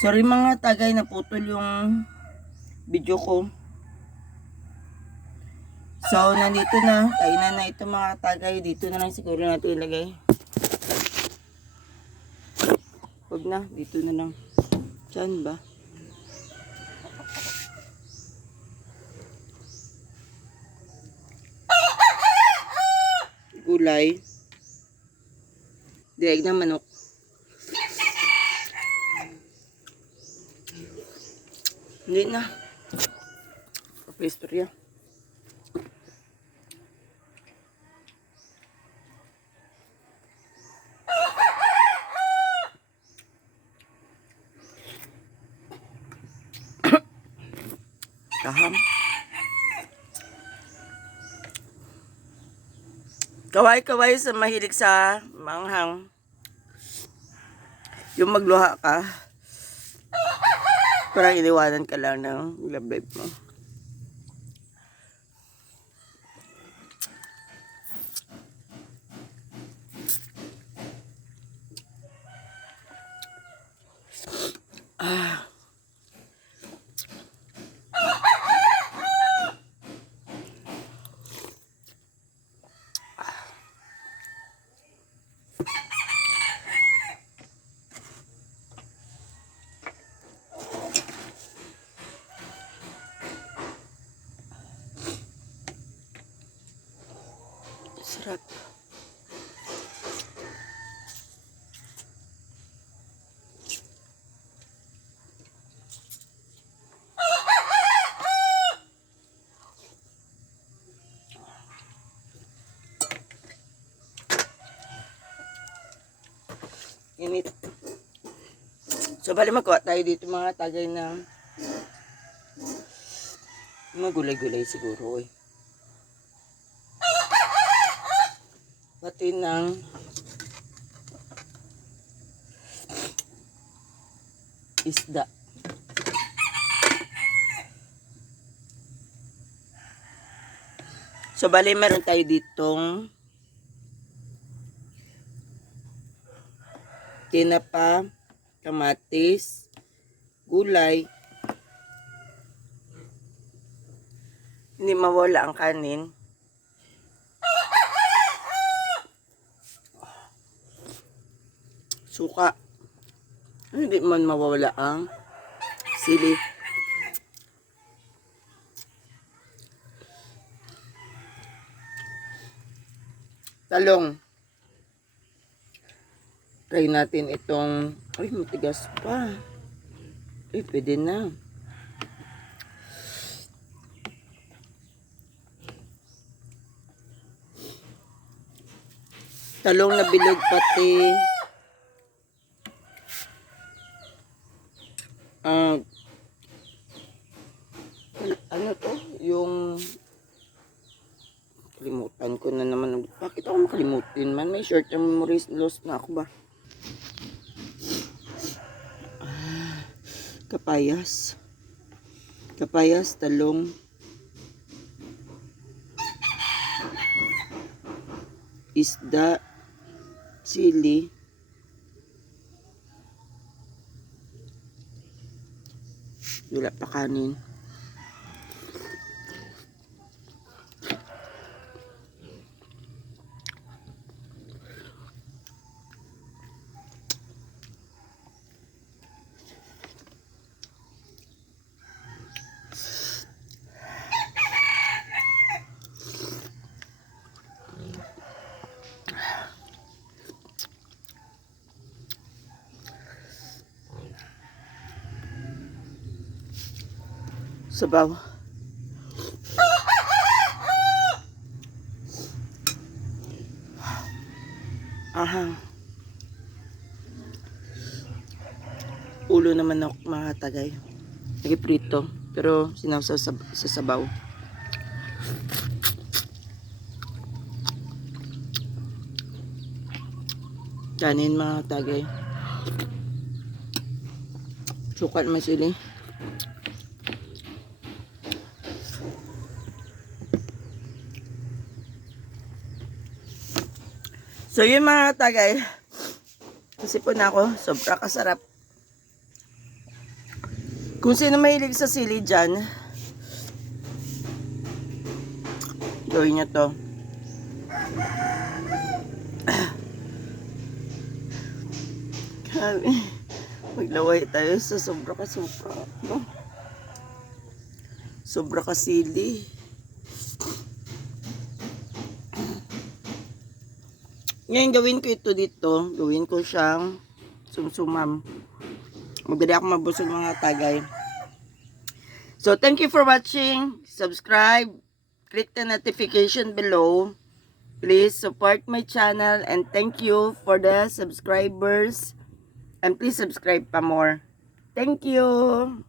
Sorry mga tagay, naputol yung video ko. So, nandito na. Kainan na ito mga tagay. Dito na lang siguro natin ilagay. Huwag na. Dito na lang. Saan ba? Gulay. Diag na manok. Hindi na. Papistorya. Kaham. Kaway-kaway sa mahilig sa manghang. Yung magluha ka, parang iniwanan ka lang ng love life mo. Sarap. Init. So, bali magkuha tayo dito mga tagay na mga gulay-gulay siguro eh. Pati ng isda. So, bali meron tayo ditong tinapa, kamatis, gulay. Hindi mawala ang kanin. Suka. Hindi man mawawala ang sili. Talong. Try natin itong, ay matigas pa. Ay pwede na. Talong na bilog pati ano to? Yung kalimutan ko na naman. Bakit ako makalimutin man? May short term memory loss na ako ba? Kapayas. Kapayas, talong. Isda. Sili. Wala pa kanin. Sabaw. Aha. Ulo naman ako mga tagay. Nag-prito. Pero sinawsaw sa sabaw. Kanin mga tagay. Sukat naman sili. So yun mga tagay. Sipon na ako. Sobra kasarap. Kung sino mahilig sa sili dyan, gawin nyo to. Grabe. Maglaway tayo sa sobra ka sobra. No? Sobra ka sili. Ngayon gawin ko ito dito. Gawin ko siyang sumsumam. Magdali ako mabusog mga tagay. So thank you for watching. Subscribe. Click the notification below. Please support my channel and thank you for the subscribers. And please subscribe pa more. Thank you.